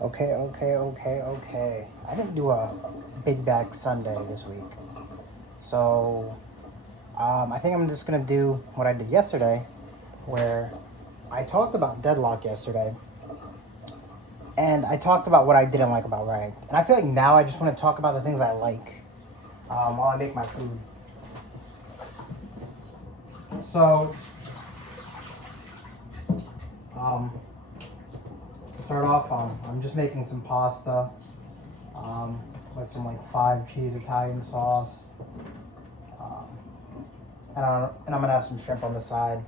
Okay. I didn't do a big bag Sunday this week. So, I think I'm just going to do what I did yesterday, where I talked about deadlock yesterday, and I talked about what I didn't like about rant. And I feel like now I just want to talk about the things I like while I make my food. So, to start off, I'm just making some pasta with some like 5-cheese Italian sauce, and I'm gonna have some shrimp on the side.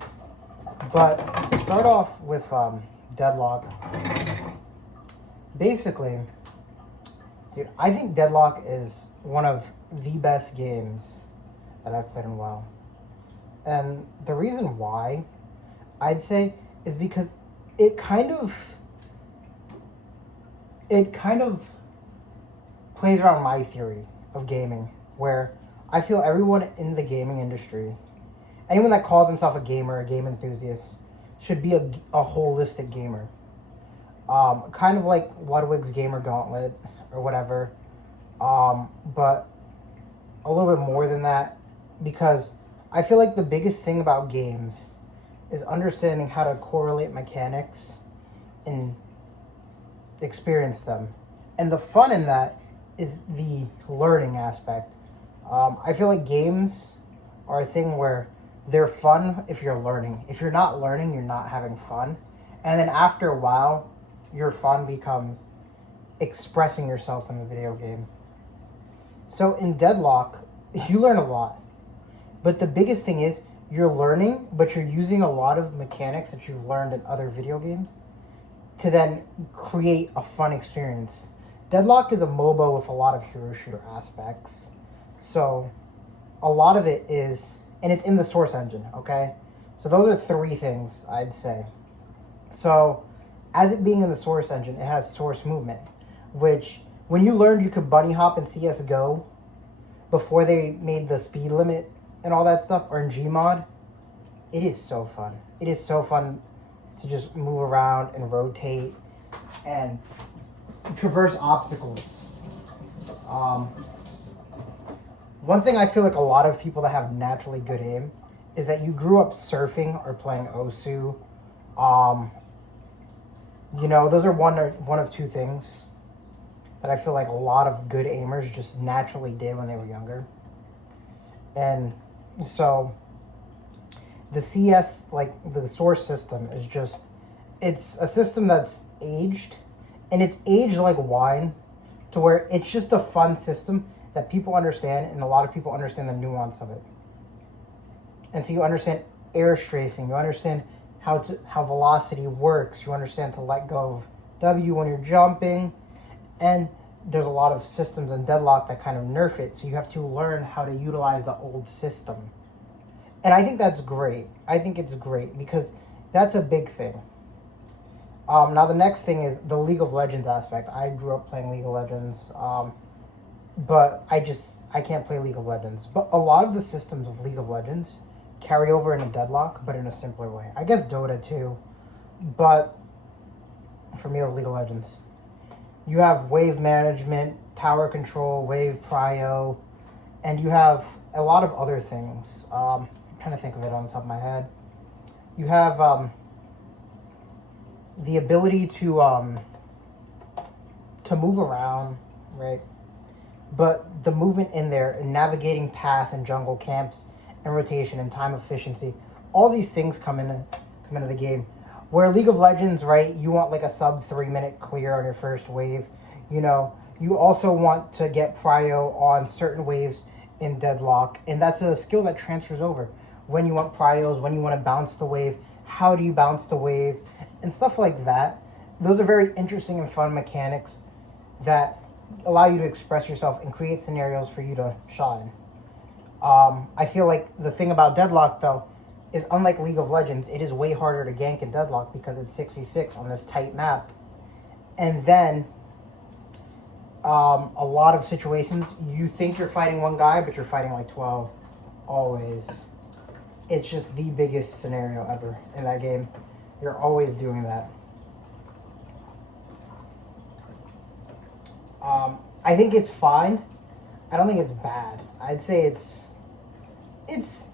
But to start off with deadlock, basically, dude, I think deadlock is one of the best games that I've played in a while, and the reason why I'd say is because it kind of plays around my theory of gaming, where I feel everyone in the gaming industry, anyone that calls himself a gamer, a game enthusiast, should be a holistic gamer. Kind of like Ludwig's Gamer Gauntlet or whatever, but a little bit more than that, because I feel like the biggest thing about games is understanding how to correlate mechanics and experience them. And the fun in that is the learning aspect. I feel like games are a thing where they're fun if you're learning. If you're not learning, you're not having fun. And then after a while, your fun becomes expressing yourself in the video game. So in Deadlock, you learn a lot. But the biggest thing is you're learning, but you're using a lot of mechanics that you've learned in other video games to then create a fun experience. Deadlock is a MOBA with a lot of hero shooter aspects. So a lot of it is, and it's in the source engine, okay? So those are 3 things I'd say. So as it being in the source engine, it has source movement, which when you learned you could bunny hop in CSGO before they made the speed limit and all that stuff, or in Gmod, it is so fun. It is so fun to just move around and rotate and traverse obstacles. One thing I feel like a lot of people that have naturally good aim is that you grew up surfing or playing Osu. Those are one of 2 things that I feel like a lot of good aimers just naturally did when they were younger. And so the CS, like the source system, is just, it's a system that's aged, and it's aged like wine, to where it's just a fun system that people understand, and a lot of people understand the nuance of it. And so you understand air strafing, you understand how velocity works, you understand to let go of W when you're jumping, and there's a lot of systems in Deadlock that kind of nerf it, so you have to learn how to utilize the old system. And I think that's great. I think it's great because that's a big thing. Now the next thing is the League of Legends aspect. I grew up playing League of Legends, but I can't play League of Legends. But a lot of the systems of League of Legends carry over into Deadlock, but in a simpler way. I guess Dota too, but for me it was League of Legends. You have wave management, tower control, wave prio, and you have a lot of other things. I'm trying to think of it on the top of my head. You have the ability to move around, right? But the movement in there, and navigating path and jungle camps and rotation and time efficiency, all these things come into the game. Where League of Legends, right, you want like a sub 3-minute clear on your first wave. You also want to get prio on certain waves in Deadlock, and that's a skill that transfers over. When you want prios, when you want to bounce the wave, how do you bounce the wave, and stuff like that. Those are very interesting and fun mechanics that allow you to express yourself and create scenarios for you to shine. I feel like the thing about Deadlock, though, is unlike League of Legends, it is way harder to gank in Deadlock because it's 6v6 on this tight map. And then, a lot of situations, you think you're fighting one guy, but you're fighting like 12. Always. It's just the biggest scenario ever in that game. You're always doing that. I think it's fine. I don't think it's bad. I'd say it's it's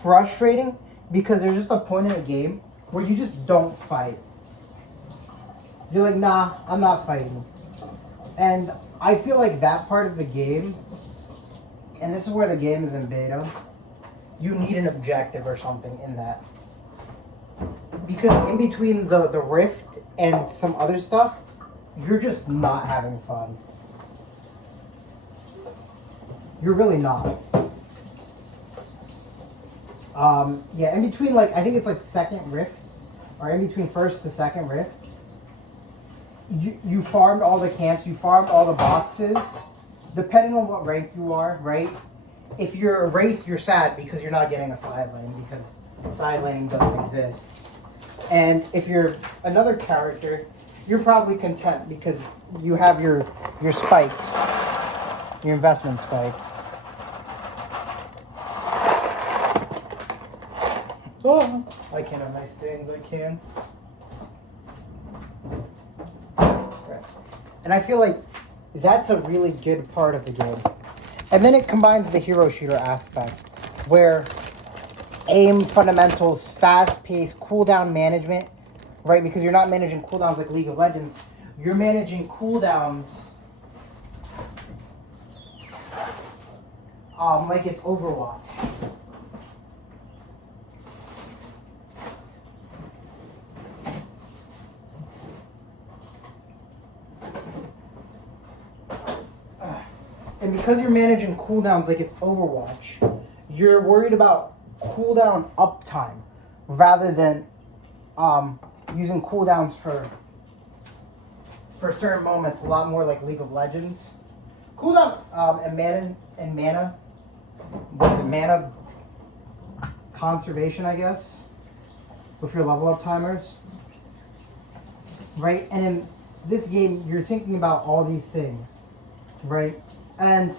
frustrating because there's just a point in the game where you just don't fight. You're like, nah, I'm not fighting. And I feel like that part of the game, and this is where the game is in beta, you need an objective or something in that. Because in between the rift and some other stuff, you're just not having fun. You're really not. Yeah, in between, like, I think it's like second rift, or in between first to second rift, you farmed all the camps, you farmed all the boxes, depending on what rank you are, right? If you're a Wraith, you're sad because you're not getting a side lane, because side laning doesn't exist. And if you're another character, you're probably content because you have your spikes, your investment spikes. Oh, I can't have nice things, I can't. And I feel like that's a really good part of the game. And then it combines the hero shooter aspect, where aim fundamentals, fast-paced, cooldown management, right? Because you're not managing cooldowns like League of Legends. You're managing cooldowns like it's Overwatch. And because you're managing cooldowns like it's Overwatch, you're worried about cooldown uptime rather than using cooldowns for certain moments, a lot more like League of Legends. Cooldown and mana, what is it, mana conservation, I guess, with your level up timers, right? And in this game, you're thinking about all these things, right? And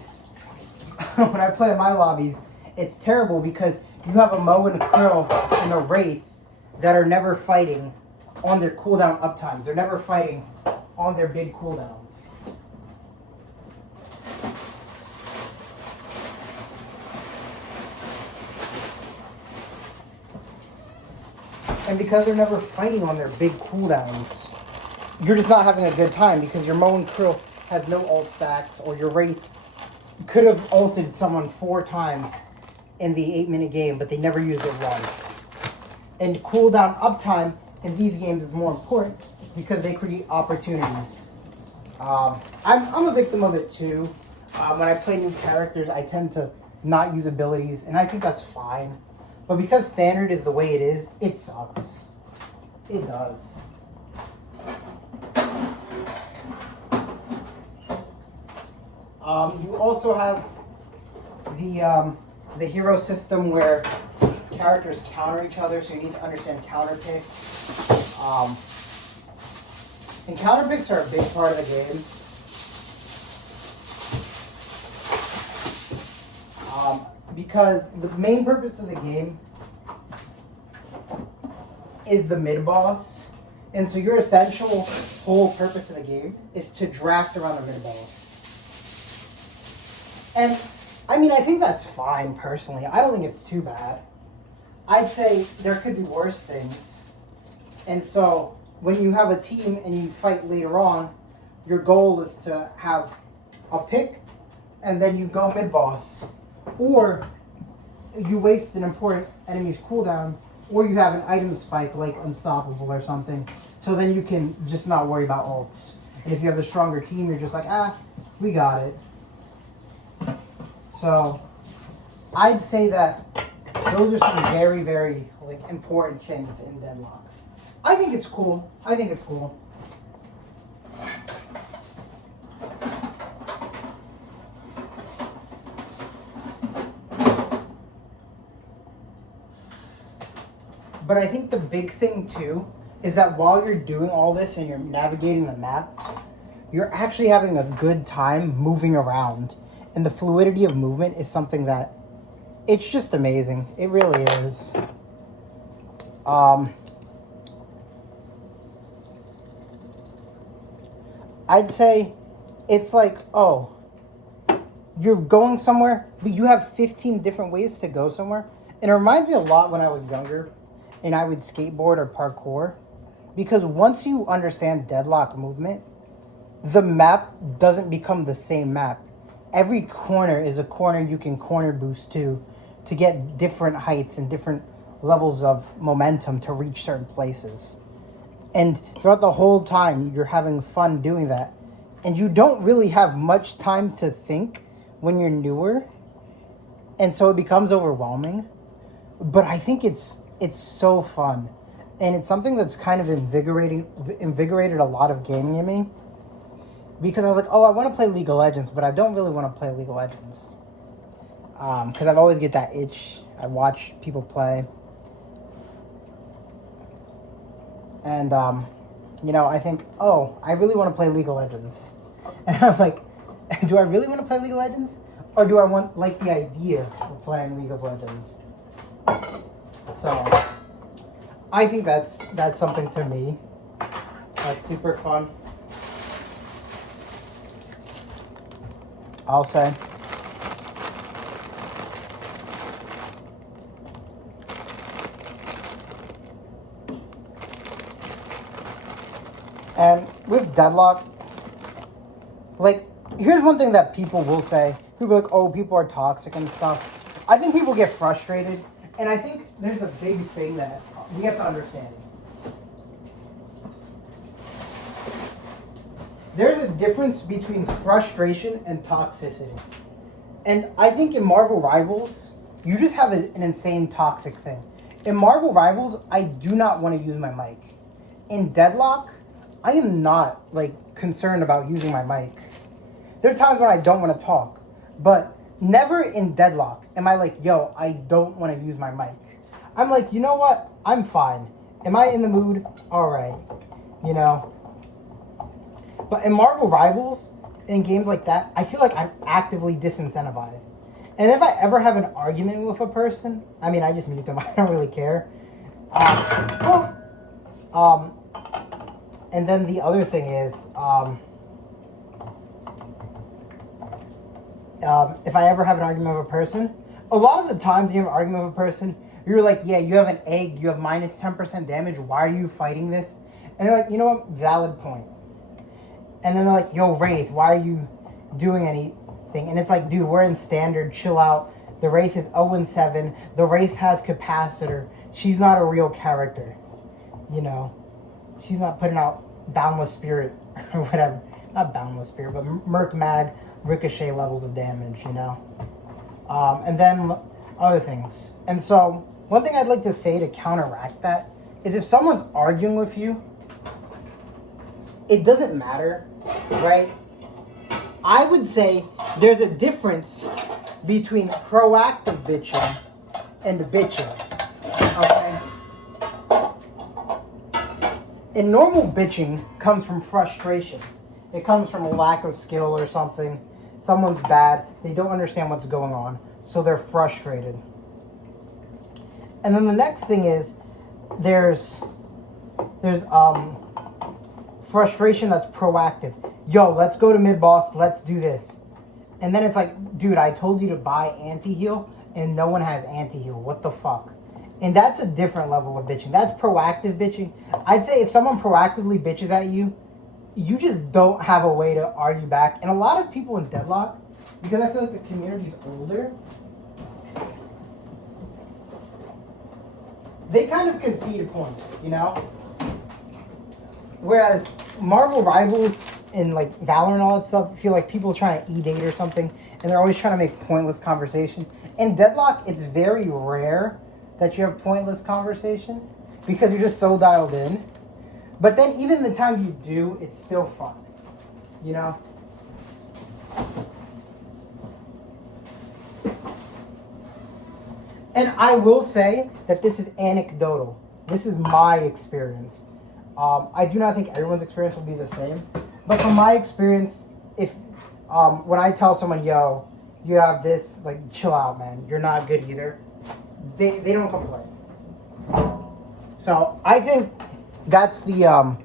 when I play in my lobbies, it's terrible because you have a Moe and a Krill and a Wraith that are never fighting on their cooldown uptimes. They're never fighting on their big cooldowns. And because they're never fighting on their big cooldowns, you're just not having a good time because your Moe and Krill has no ult stacks, or your Wraith could have ulted someone 4 times in the 8-minute game, but they never used it once. And cooldown uptime in these games is more important because they create opportunities. I'm a victim of it too. When I play new characters, I tend to not use abilities, and I think that's fine. But because standard is the way it is, it sucks. It does. You also have the hero system where characters counter each other, so you need to understand counter picks. And counter picks are a big part of the game. Because the main purpose of the game is the mid boss, and so your essential whole purpose of the game is to draft around the mid boss. And, I mean, I think that's fine, personally. I don't think it's too bad. I'd say there could be worse things. And so, when you have a team and you fight later on, your goal is to have a pick, and then you go mid-boss. Or, you waste an important enemy's cooldown, or you have an item spike, like Unstoppable or something, so then you can just not worry about ults. And if you have a stronger team, you're just like, we got it. So, I'd say that those are some very, very important things in Deadlock. I think it's cool. I think it's cool. But I think the big thing too is that while you're doing all this and you're navigating the map, you're actually having a good time moving around. And the fluidity of movement is something that, it's just amazing. It really is. I'd say it's like, oh, you're going somewhere, but you have 15 different ways to go somewhere. And it reminds me a lot when I was younger and I would skateboard or parkour. Because once you understand deadlock movement, the map doesn't become the same map. Every corner is a corner you can corner boost to get different heights and different levels of momentum to reach certain places. And throughout the whole time, you're having fun doing that. And you don't really have much time to think when you're newer. And so it becomes overwhelming. But I think it's so fun. And it's something that's kind of invigorated a lot of gaming in me. Because I was like, oh, I want to play League of Legends, but I don't really want to play League of Legends. Because I've always get that itch. I watch people play. And, I think, oh, I really want to play League of Legends. And I'm like, do I really want to play League of Legends? Or do I like the idea of playing League of Legends? So, I think that's something to me. That's super fun. I'll say. And with deadlock, like, here's one thing that people will say. People are like, oh, people are toxic and stuff. I think people get frustrated. And I think there's a big thing that we have to understand. There's a difference between frustration and toxicity. And I think in Marvel Rivals, you just have an insane toxic thing. In Marvel Rivals, I do not want to use my mic. In Deadlock, I am not, concerned about using my mic. There are times when I don't want to talk. But never in Deadlock am I like, yo, I don't want to use my mic. I'm like, you know what? I'm fine. Am I in the mood? All right. But in Marvel Rivals, in games like that, I feel like I'm actively disincentivized. And if I ever have an argument with a person, I just mute them. I don't really care. And then the other thing is, if I ever have an argument with a person, a lot of the times you have an argument with a person, you're like, yeah, you have an egg, you have minus 10% damage, why are you fighting this? And they're like, you know what, valid point. And then they're like, yo, Wraith, why are you doing anything? And it's like, dude, we're in standard, chill out. The Wraith is 0-7. The Wraith has capacitor. She's not a real character. She's not putting out Boundless Spirit or whatever. Not Boundless Spirit, but Merc Mag Ricochet levels of damage, And then other things. And so one thing I'd like to say to counteract that is if someone's arguing with you, it doesn't matter, right? I would say there's a difference between proactive bitching and bitching, okay? And normal bitching comes from frustration. It comes from a lack of skill or something. Someone's bad. They don't understand what's going on, so they're frustrated. And then the next thing is there's frustration that's proactive. Yo, let's go to mid-boss, let's do this. And then it's like, dude, I told you to buy anti-heal, and no one has anti-heal. What the fuck? And that's a different level of bitching. That's proactive bitching. I'd say if someone proactively bitches at you, you just don't have a way to argue back. And a lot of people in Deadlock, because I feel like the community's older, they kind of concede points, Whereas Marvel Rivals and Valorant and all that stuff, feel like people trying to E-date or something, and they're always trying to make pointless conversation. In Deadlock, it's very rare that you have pointless conversation because you're just so dialed in. But then even the time you do, it's still fun, And I will say that this is anecdotal. This is my experience. I do not think everyone's experience will be the same. But from my experience, if when I tell someone, yo, you have this, chill out, man. You're not good either. They don't complain. So I think that's the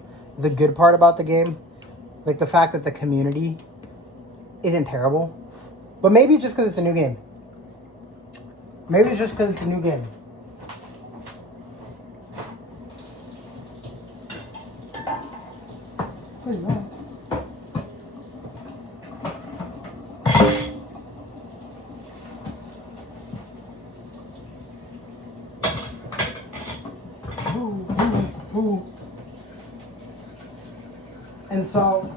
good part about the game. Like the fact that the community isn't terrible. But maybe just because it's a new game. Maybe it's just because it's a new game. What is that? Ooh. And so,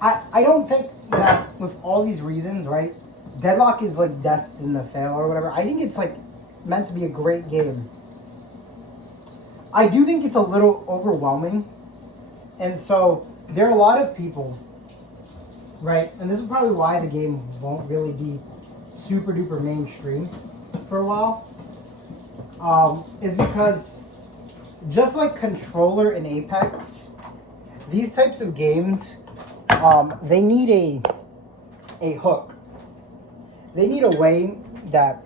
I don't think that with all these reasons, right, Deadlock is like destined to fail or whatever. I think it's like meant to be a great game. I do think it's a little overwhelming. And so, there are a lot of people, right, and this is probably why the game won't really be super duper mainstream for a while, is because just like Controller and Apex, these types of games, they need a hook. They need a way that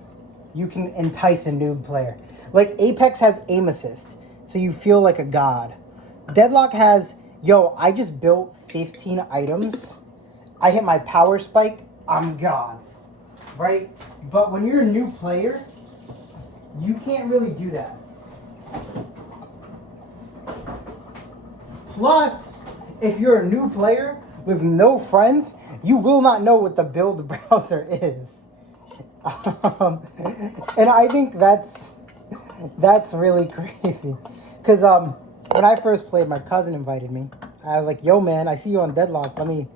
you can entice a noob player. Like Apex has aim assist, so you feel like a god. Deadlock has, yo, I just built 15 items. I hit my power spike, I'm god. Right? But when you're a new player, you can't really do that. Plus, if you're a new player with no friends, you will not know what the build browser is. And I think that's really crazy. Because when I first played, my cousin invited me. I was like, yo, man, I see you on Deadlock. Let me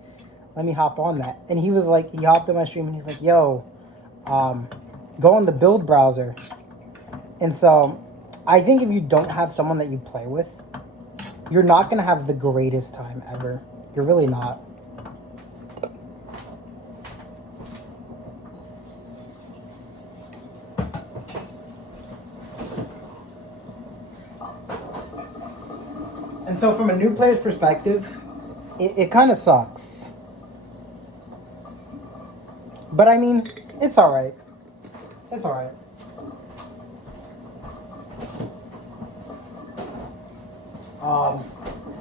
hop on that. And he was like, he hopped on my stream and he's like, yo, go on the build browser. And so I think if you don't have someone that you play with, you're not going to have the greatest time ever. You're really not. And so from a new player's perspective, it kind of sucks. But I mean, it's alright. It's alright.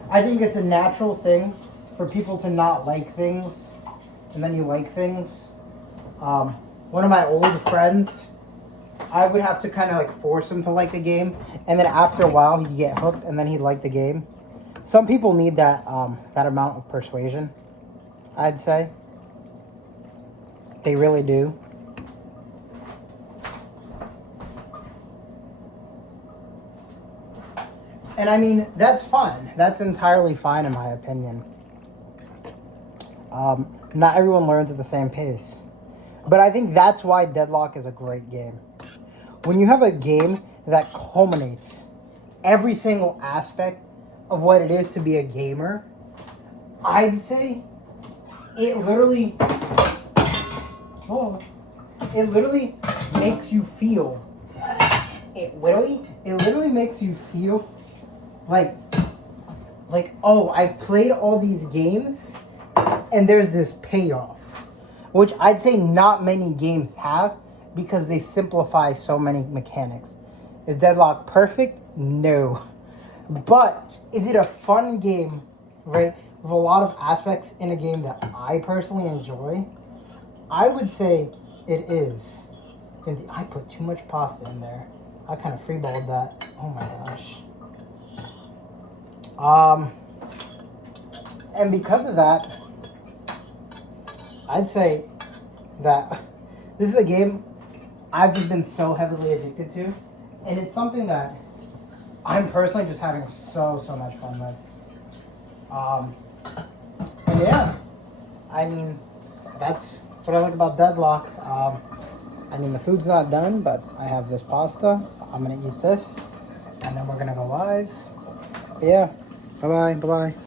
I think it's a natural thing for people to not like things, and then you like things. One of my old friends, I would have to kind of like force him to like a game, and then after a while he'd get hooked, and then he'd like the game. Some people need that that amount of persuasion, I'd say. They really do. And I mean, that's fine. That's entirely fine in my opinion. Not everyone learns at the same pace. But I think that's why Deadlock is a great game. When you have a game that culminates every single aspect of what it is to be a gamer, I'd say it literally makes you feel. It literally makes you feel like, oh, I've played all these games and there's this payoff, which I'd say not many games have because they simplify so many mechanics. Is Deadlock perfect? No. But is it a fun game, right, with a lot of aspects in a game that I personally enjoy? I would say it is. And I put too much pasta in there. I kind of freeballed that. Oh my gosh. And because of that, I'd say that this is a game I've just been so heavily addicted to, and it's something that I'm personally just having so much fun with. And yeah, I mean, that's what I like about Deadlock. I mean, the food's not done, but I have this pasta. I'm gonna eat this, and then we're gonna go live. But yeah, bye-bye.